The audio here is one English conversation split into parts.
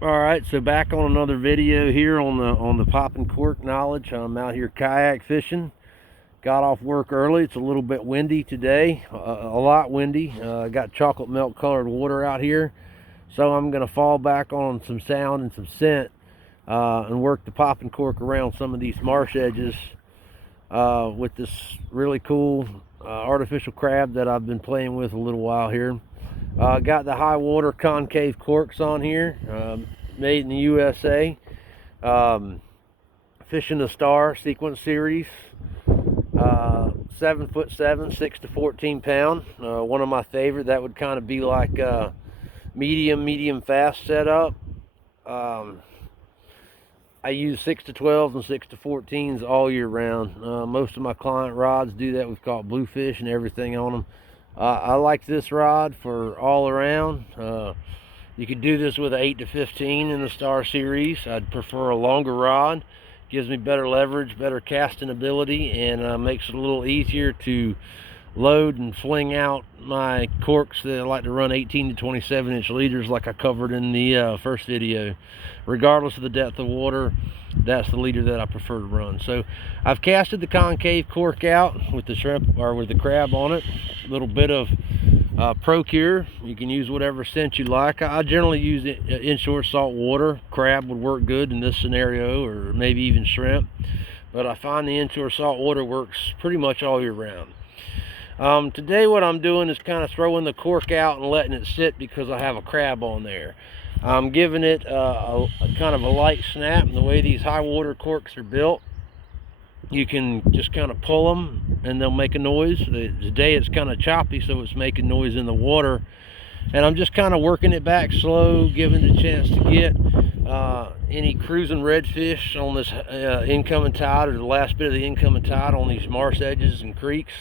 All right, so back on another video here on the popping cork knowledge. I'm out here kayak fishing. Got off work early. It's a little bit windy today, a lot windy. Got chocolate milk colored water out here, so I'm gonna fall back on some sound and some scent and work the popping cork around some of these marsh edges with this really cool artificial crab that I've been playing with a little while here. Got the high water concave corks on here, made in the USA. Fishing the Star Sequence Series. 7'7", 6 to 14 pound. One of my favorite. That would kind of be like a medium fast setup. I use 6 to 12s and 6 to 14s all year round. Most of my client rods do that. We've caught bluefish and everything on them. I like this rod for all around. You could do this with an 8 to 15 in the Star Series. I'd prefer a longer rod. Gives me better leverage, better casting ability, and makes it a little easier to load and fling out my corks that I like to run 18 to 27 inch leaders like I covered in the first video. Regardless of the depth of water, that's the leader that I prefer to run. So I've casted the concave cork out with the shrimp or with the crab on it. A little bit of Procure. You can use whatever scent you like. I generally use inshore salt water. Crab would work good in this scenario, or maybe even shrimp, but I find the inshore salt water works pretty much all year round. Today what I'm doing is kind of throwing the cork out and letting it sit because I have a crab on there. I'm giving it a kind of a light snap, and the way these high water corks are built, you can just kind of pull them and they'll make a noise. Today it's kind of choppy, so it's making noise in the water, and I'm just kind of working it back slow, giving it a chance to get any cruising redfish on this incoming tide, or the last bit of the incoming tide on these marsh edges and creeks,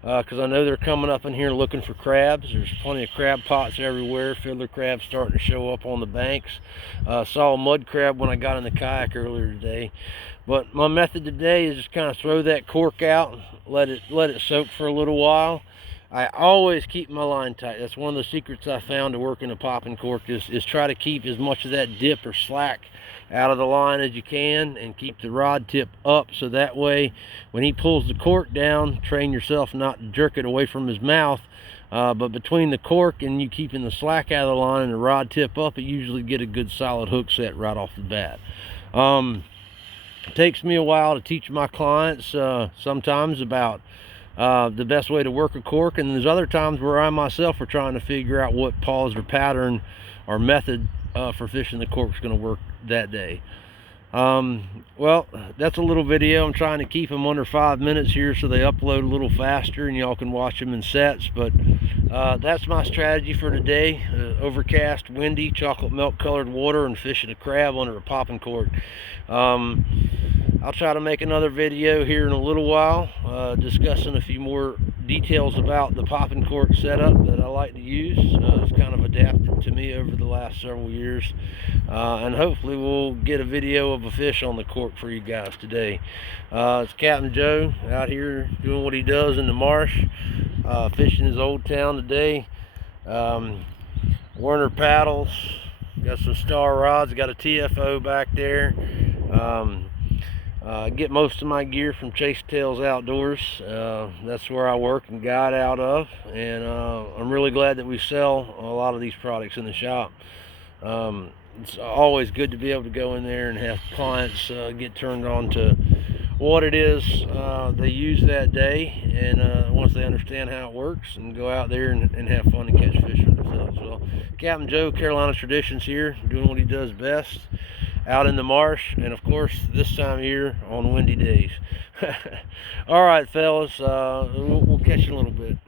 because I know they're coming up in here looking for crabs. There's plenty of crab pots everywhere. Fiddler crabs starting to show up on the banks. Saw a mud crab when I got in the kayak earlier today. But my method today is just kind of throw that cork out, let it soak for a little while. I always keep my line tight. That's one of the secrets I found to working a popping cork is try to keep as much of that dip or slack out of the line as you can, and keep the rod tip up, so that way when he pulls the cork down, train yourself not to jerk it away from his mouth, but between the cork and you keeping the slack out of the line and the rod tip up, it usually get a good solid hook set right off the bat. It takes me a while to teach my clients sometimes about the best way to work a cork, and there's other times where I myself are trying to figure out what pause or pattern or method for fishing the cork is going to work that day. Well, that's a little video. I'm trying to keep them under 5 minutes here so they upload a little faster and y'all can watch them in sets. But that's my strategy for today. Overcast, windy, chocolate milk colored water, and fishing a crab under a popping cork. I'll try to make another video here in a little while discussing a few more details about the popping cork setup that I like to use. It's kind of adapted to me over the last several years, and hopefully we'll get a video of a fish on the cork for you guys today. It's Captain Joe out here doing what he does in the marsh, fishing his old town today. Werner paddles, got some Star rods, got a TFO back there. Get most of my gear from Chase Tails Outdoors. That's where I work and guide out of, and I'm really glad that we sell a lot of these products in the shop. It's always good to be able to go in there and have clients get turned on to what it is they use that day, and once they understand how it works, and go out there and have fun and catch fish for themselves. Well, Captain Joe, Carolina Traditions here, doing what he does best out in the marsh, and of course this time of year on windy days. All right, fellas, we'll catch you in a little bit.